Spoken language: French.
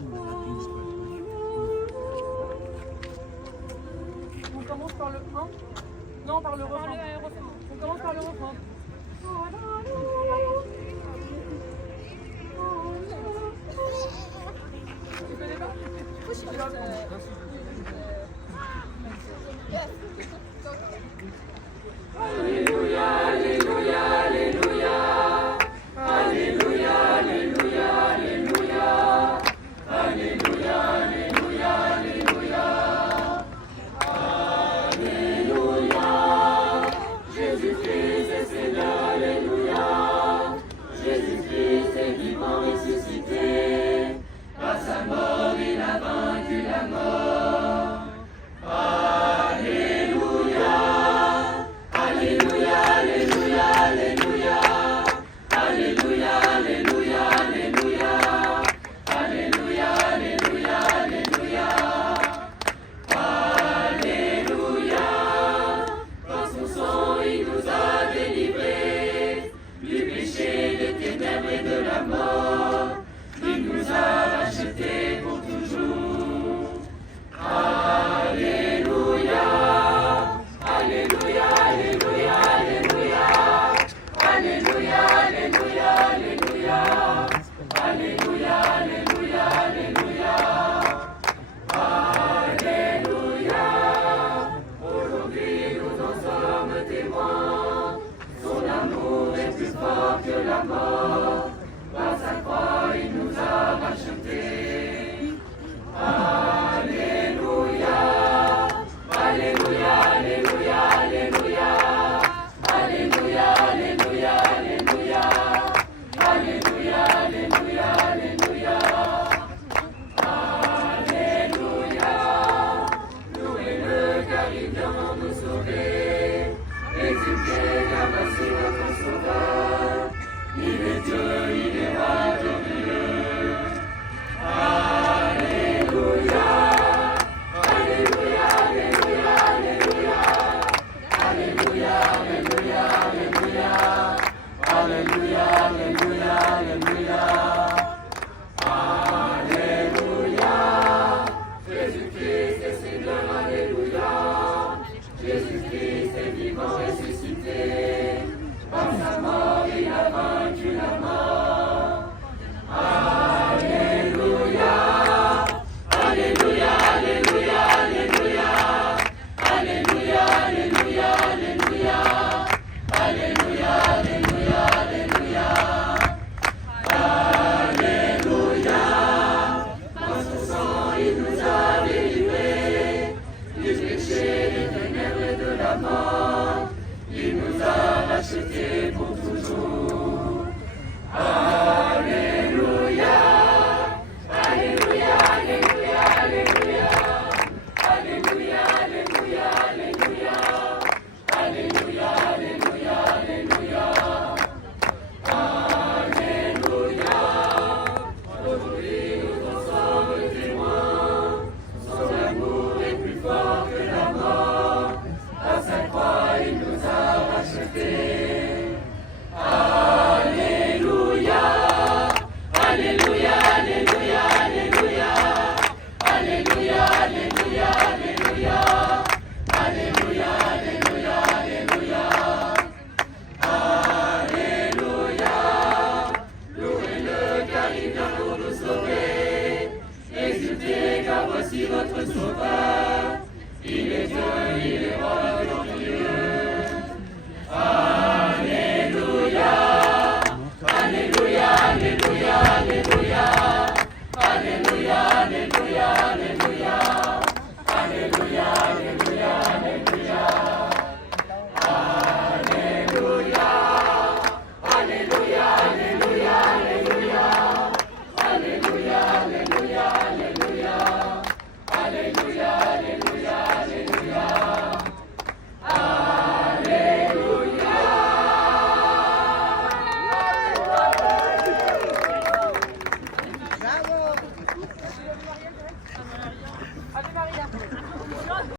On commence par le 1. Non, par le refrain. On commence par le refrain. Tu connais pas? Alléluia, Alléluia, Alléluia. Alléluia, Alléluia, Alléluia. Alléluia, Alléluia, Alléluia. Alléluia. Jésus-Christ est Seigneur, Alléluia. Jésus-Christ est vivant ressuscité. Par sa mort, il a vaincu la mort. Alléluia. Alléluia, Alléluia, Alléluia. Alléluia, Alléluia, Alléluia. Alléluia, Alléluia, Alléluia. Alléluia. Par son sang, il nous a délivrés du péché, des ténèbres et de la mort. Il nous a rachetés pour toujours. Alléluia. Alléluia, Alléluia, Alléluia. Alléluia, Alléluia, Alléluia. Alléluia, Alléluia, Alléluia. Alléluia. Aujourd'hui nous en sommes témoins. Son amour est plus fort que la mort. Par sa croix il nous a rachetés. Alléluia. Alléluia, Alléluia, Alléluia. Alléluia, Alléluia, Alléluia. Alléluia, Alléluia, Alléluia. Alléluia. Louez-le car il vient nous sauver. Exultez car voici notre sauveur. Il est Dieu, il est roi glorieux. Alléluia. Alléluia, Alléluia, Alléluia. Alléluia, Alléluia, Alléluia. Alléluia, Alléluia, Alléluia. Alléluia. Jésus-Christ est Seigneur, Alléluia. Jésus-Christ est vivant ressuscité. Par sa mort, il a vaincu la mort. Alléluia. Alléluia, Alléluia, Alléluia. Alléluia, Alléluia, Alléluia. Alléluia, Alléluia, Alléluia. Alléluia. Par son sang, il nous a délivrés du péché, des ténèbres et de la mort. Il nous a rachetés pour toujours. Alléluia. Alléluia, Alléluia, Alléluia. Alléluia, Alléluia, Alléluia. Alléluia, Alléluia, Alléluia. Alléluia. Aujourd'hui nous en sommes témoins. Son amour est plus fort que la mort. À sa croix il nous a rachetés. Alléluia. Alléluia, Alléluia, Alléluia. Alléluia, Alléluia, Alléluia. Alléluia, Alléluia, Alléluia. Alléluia. Louez-le car il vient pour nous sauver. Exultez car voici votre sauveur. Il est Dieu, il est